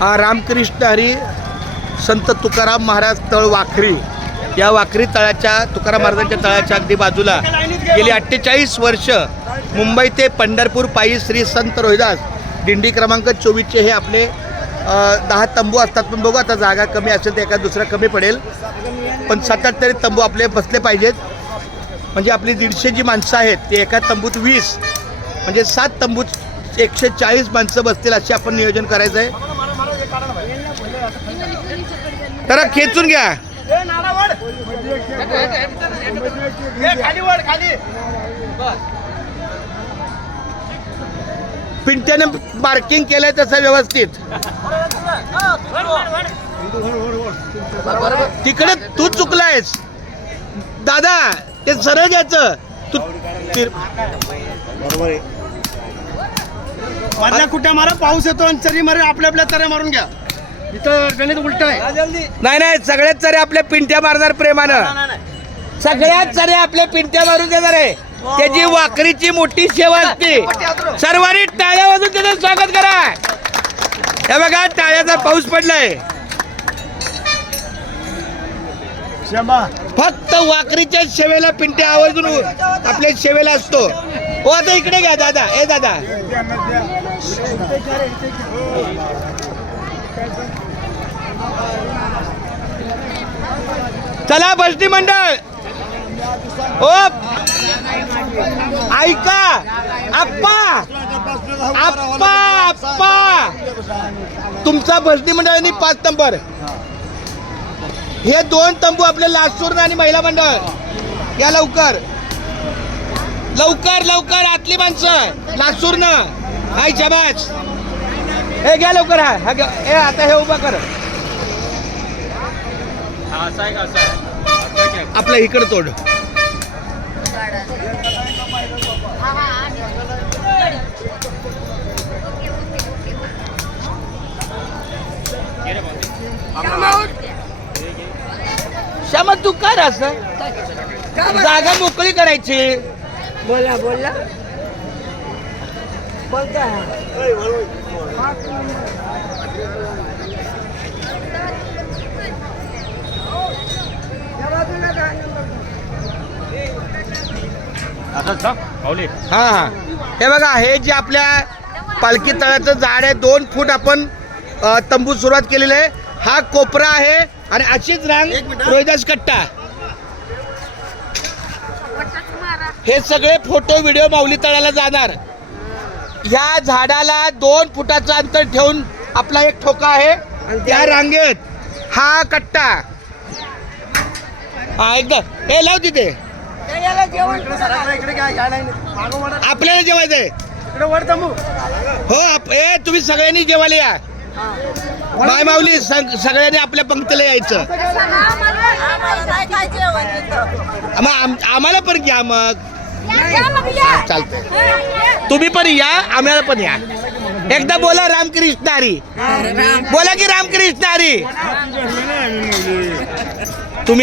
हा रामकृष्ण हरी संत तुकाराम महाराज तळ वाखरी, या वाखरी तळाच्या तुकाराम महाराजांच्या तळाच्या अगदी बाजूला गेली 48 वर्ष मुंबई ते पंढरपूर पायी श्री संत रोहिदास दिंडी क्रमांक 24चे हे आपले 10 तंबू असतात. पण बघू आता जागा कमी असेल तर एका दुसरा कमी पडेल, पण 7-8 तरी तंबू आपले बसले पाहिजेत. म्हणजे आपली 150 जी माणसं आहेत ते एका तंबूत 20 म्हणजे 7 तंबूत 140 माणसं बसतील असे आपण नियोजन करायचं आहे. तर खेचून घ्या. पिंट्याने मार्किंग केलंय तसं व्यवस्थित. तिकडे तू चुकलायस दादा, ते सरळ घ्यायचं. तू बरोबर आहे. मधल्या कुठे मारा, पाऊस येतो आणि चरी मारे आपल्या चऱ्या मारून घ्या. इथं गणित उलट आहे. नाही सगळ्यात चरे आपल्या पिंट्या मारणार प्रेमानं. सगळ्यात चरे आपल्या पिंट्या मारून देणार आहे. त्याची वाकरीची मोठी सेवा असते. सर्वांनी टाळ्या वाजून त्याचं स्वागत करा. हे बघा टाळ्याचा पाऊस पडलाय. फक्त वाकरीच्या शेवेला पिंट्या आवर्जून आपल्या शेवेला असतो. हो आता इकडे घ्या दादा. ए दादा चला भजनी मंडळ. ओ ऐका आप्पा आप्पा आप्पा, तुमचा भजनी मंडळाने 5 नंबर, हे 2 तंबू आपले लासूर आणि महिला मंडळ या. लवकर लवकर लवकर आतली माणसं लासूर न. हाय शाबास. हे घ्या लवकर. हा हे आता हे उभा कर. आपल्या इकडे तोड. श्यामा तू कर असं, जागा मोकळी करायची. बोला बोला बोलता. हा हा हे बघा, हे जे आपल्या पालखी तळाचं झाड आहे 2 फूट आपण तंबू सुरुवात केलेली आहे. हा कोपरा आहे आणि अशीच रांग रोहिदास कट्टा. हे सगळे फोटो व्हिडिओ माऊली तळाला जाणार. ह्या झाडाला 2 फुटाचं अंतर ठेवून आपला एक ठोका आहे. त्या रांगेत हा कट्टा. हा एकदम हे लाव तिथे. आपल्याला जेवायचंय. हो ए तुम्ही सगळ्यांनी जेवायला या. माय माऊली सगळ्यांनी आपल्या पंक्तीला यायचं. मग आम्हाला पण घ्या. मग चालतंय. तुम्ही पण या, आम्हाला पण या. एकदा बोला रामकृष्ण हरी. बोला की रामकृष्ण हरी.